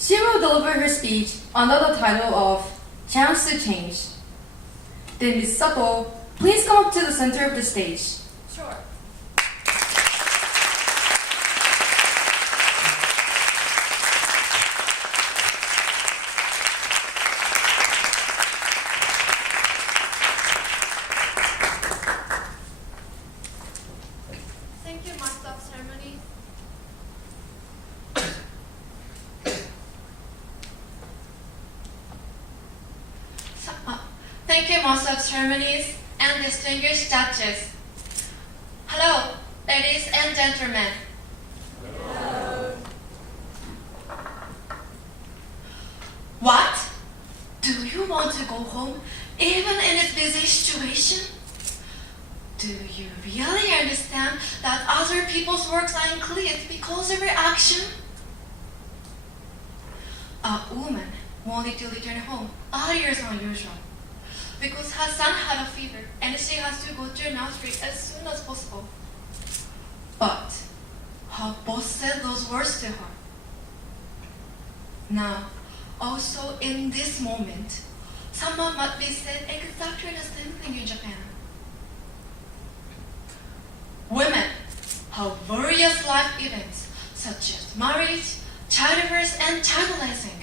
She will deliver her speech under the title of Chance to Change. Then Ms. Sato, please come up to the center of the stage. Sure. Thank you, Master of Ceremonies. Thank you, Master of Ceremonies and distinguished judges. Hello, ladies and gentlemen. Hello. What? Do you want to go home even in this busy situation? Do you really understand that other people's works are included because of your action? A woman wanted to return home earlier than usual because her son had a fever and she has to go to nursery as soon as possible. But her boss said those words to her. Now, also in this moment, someone might be said exactly the same thing in Japan. Women have various life events such as marriage, childbirth, and child raising.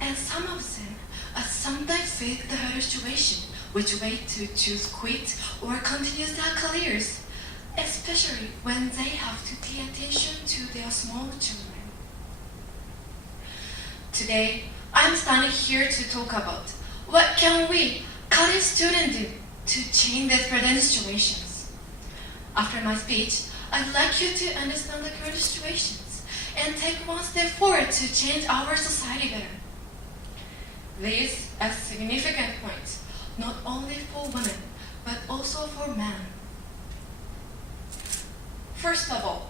And some of them are sometimes face the hard situation, which way to choose quit or continue their careers, especially when they have to pay attention to their small children. Today, I'm standing here to talk about what can we, college students, do to change these present situations. After my speech, I'd like you to understand the current situations and take one step forward to change our society better. This is a significant point, not only for women, but also for men. First of all,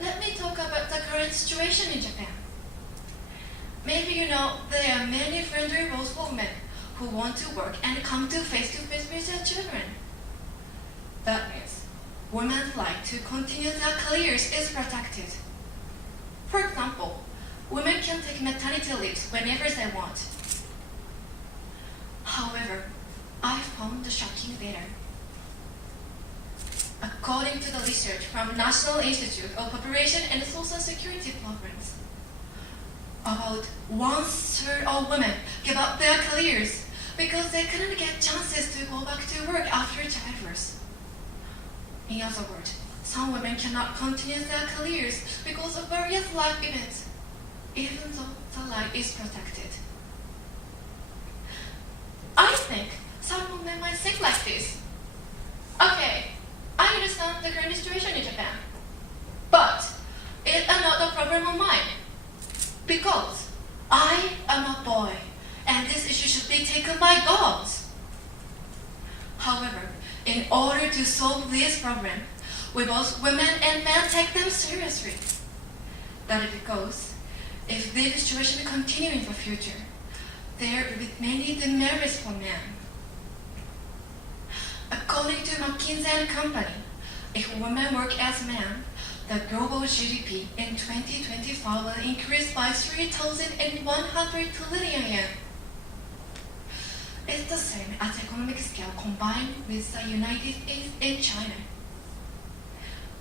let me talk about the current situation in Japan. Maybe you know there are many friendly rules for women who want to work and come to face-to-face with their children. That means women's right to continue their careers is protected. For example, women can take maternity leaves whenever they want. However, I found the shocking data. According to the research from National Institute of Population and Social Security Programs, about 1/3 of women give up their careers because they couldn't get chances to go back to work after childbirth. In other words, some women cannot continue their careers because of various life events, even though the life is protected. I think some women might think like this. Okay, I understand the current situation in Japan, but it is not a problem of mine, because I am a boy, and this issue should be taken by girls. However, in order to solve this problem, we both women and men take them seriously. That is because if this situation continues in the future, there will be many demerits for men. According to McKinsey and Company, if women work as men, the global GDP in 2025 will increase by 3,100 trillion yen. It's the same as economic scale combined with the United States and China.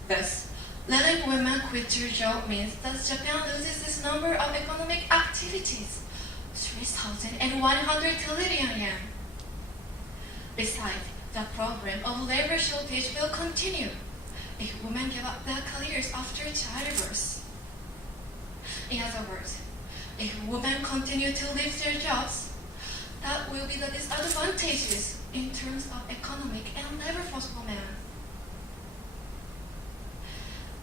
Thus, letting women quit their job means that Japan loses this number of economic activities, 3,100 trillion yen. Besides, the problem of labor shortage will continue if women give up their careers after childbirth. In other words, if women continue to leave their jobs, that will be the disadvantages in terms of economic and labor force for men.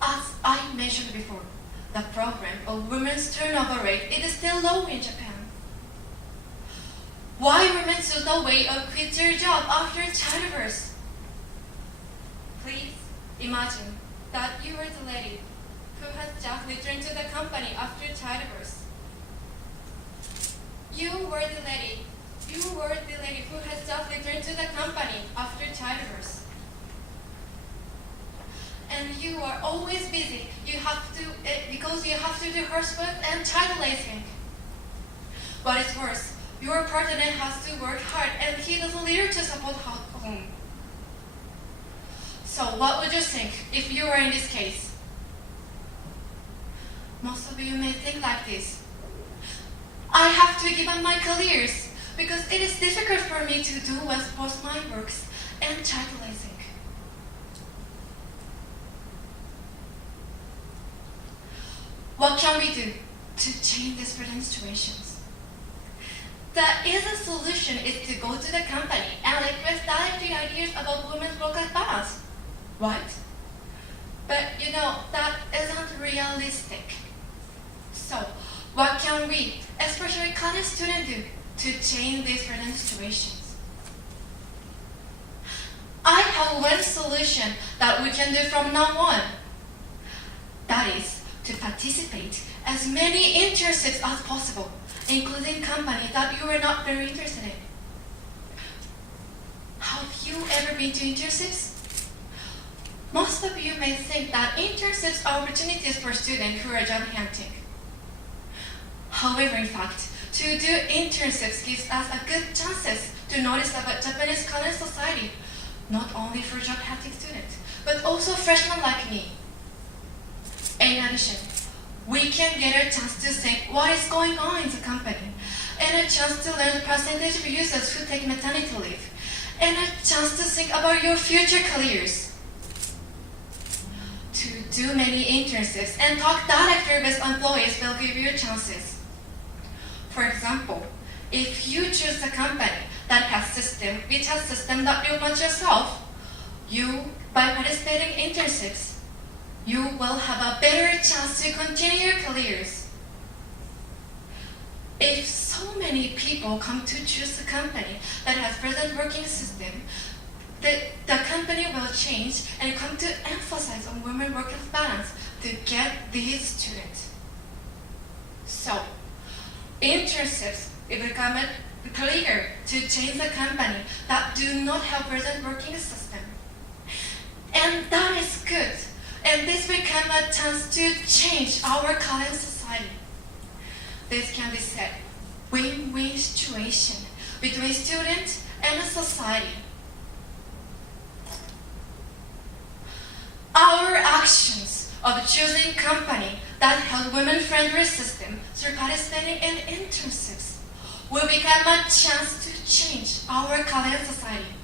As I mentioned before, the problem of women's turnover rate is still low in Japan. Why women should not wait or quit their job after childbirth? Please imagine that you are the lady who has just returned to the company after childbirth. You were the lady who has just returned to the company after childbirth. and you are always busy. Because you have to do housework and child raising. What is worse, your partner has to work hard and he doesn't leave to support home. So what would you think if you were in this case? Most of you may think like this. I have to give up my careers because it is difficult for me to do both my works and child raising. What can we do to change these present situations? The easy solution is to go to the company and request directly ideas about women's work-life balance, right? But that isn't realistic. So, what can we, especially college students, do to change these present situations? I have one solution that we can do from now on. That is to participate as many internships as possible, including companies that you are not very interested in. Have you ever been to internships? Most of you may think that internships are opportunities for students who are job hunting. However, in fact, to do internships gives us a good chances to notice about Japanese college society, not only for job hunting students, but also freshmen like me. In addition, we can get a chance to think what is going on in the company, and a chance to learn the percentage of users who take maternity leave, and a chance to think about your future careers. To do many internships and talk directly with employees will give you chances. For example, if you choose a company that has system that you want yourself, by participating in internships, you will have a better chance to continue your careers. If so many people come to choose a company that has present working system, the company will change and come to emphasize on women work-life balance to get these students. So, internships will become a trigger to change the company that do not have present working system. And that is good. And this become a chance to change our current society. This can be said win-win situation between students and society. Our actions of choosing company that has women-friendly system through participating in internships will become a chance to change our current society.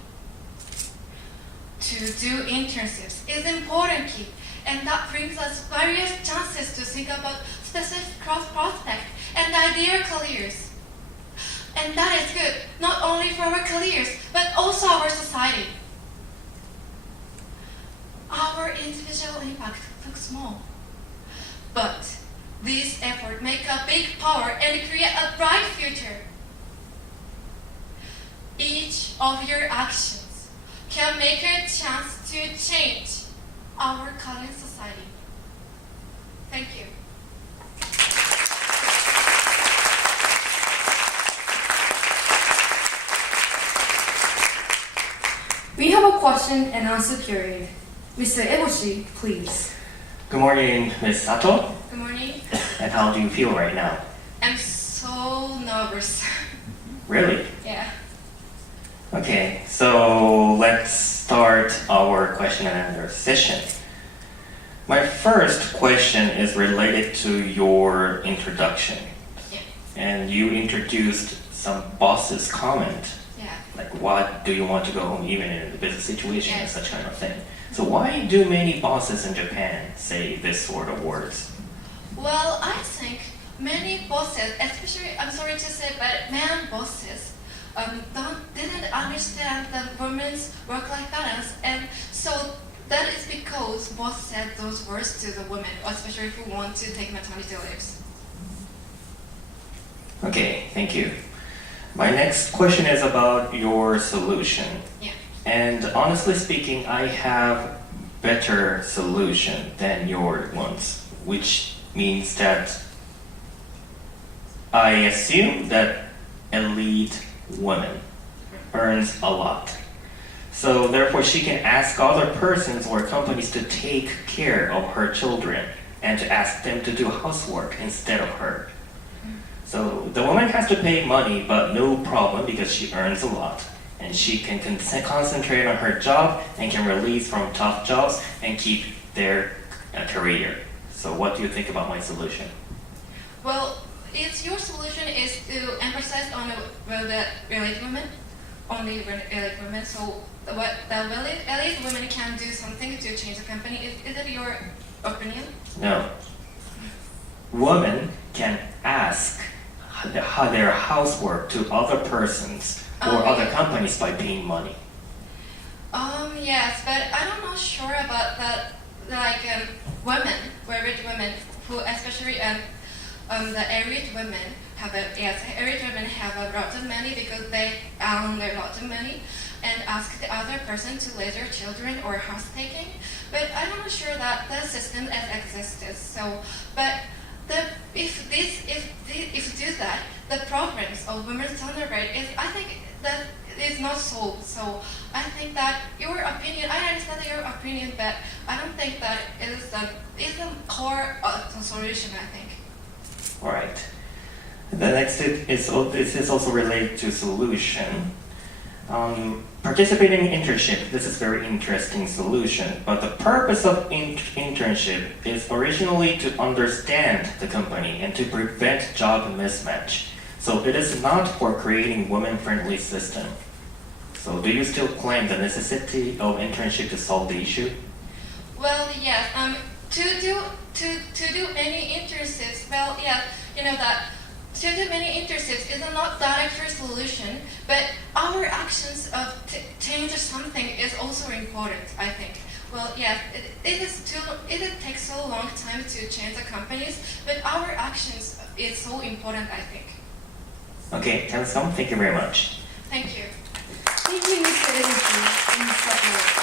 To do internships is important key, and that brings us various chances to think about specific prospects and ideal careers. And that is good, not only for our careers, but also our society. Our individual impact looks small, but these efforts make a big power and create a bright future. Each of your actions can make a chance to change our current society. Thank you. We have a question and answer period. Mr. Eboshi, please. Good morning, Ms. Sato. Good morning. And how do you feel right now? I'm so nervous. Really? Yeah. Okay, so let's start our question and answer session. My first question is related to your introduction. Yeah. And you introduced some boss's comment. Yeah. Like, what do you want to go home even in a busy situation and Yes. such kind of thing. So why do many bosses in Japan say this sort of words? Well, I think many bosses, especially, I'm sorry to say, but men bosses, didn't understand the women's work-life balance, and so that is because boss said those words to the women, especially who want to take maternity leaves. Okay, thank you. My next question is about your solution. Yeah. And honestly speaking, I have better solution than your ones, which means that I assume that elite women earns a lot. So therefore, she can ask other persons or companies to take care of her children and to ask them to do housework instead of her. So the woman has to pay money, but no problem because she earns a lot. And she can concentrate on her job and can release from tough jobs and keep their career. So what do you think about my solution? Well, your solution is to emphasize on the elite women, only elite women. So what the elite women can do something to change the company. Is it your opinion? No. Women can ask their housework to other persons or other companies by paying money. Yes, but I'm not sure about that. Like women, rich women, who especially the elite women have elite women have a lot of money because they own a lot of money, and ask the other person to raise their children or house taking. But I'm not sure that the system has existed. So, but if do that, the problems of women's gender rate is, I think that is not solved. So I think that your opinion, I understand your opinion, but I don't think that it is the core solution, I think. All right. The next is also related to solution. Participating in internship, this is very interesting solution, but the purpose of internship is originally to understand the company and to prevent job mismatch. So it is not for creating women-friendly system. So do you still claim the necessity of internship to solve the issue? Well, yes. To do many internships, well, yeah, you know that to do many internships is not directly solution, but our actions of change something is also important, I think. Well, yes, it takes so long time to change the companies, but our actions is so important, I think. Okay, Tanscom, thank you very much. Thank you. Thank you, Mr. Edison and Sato.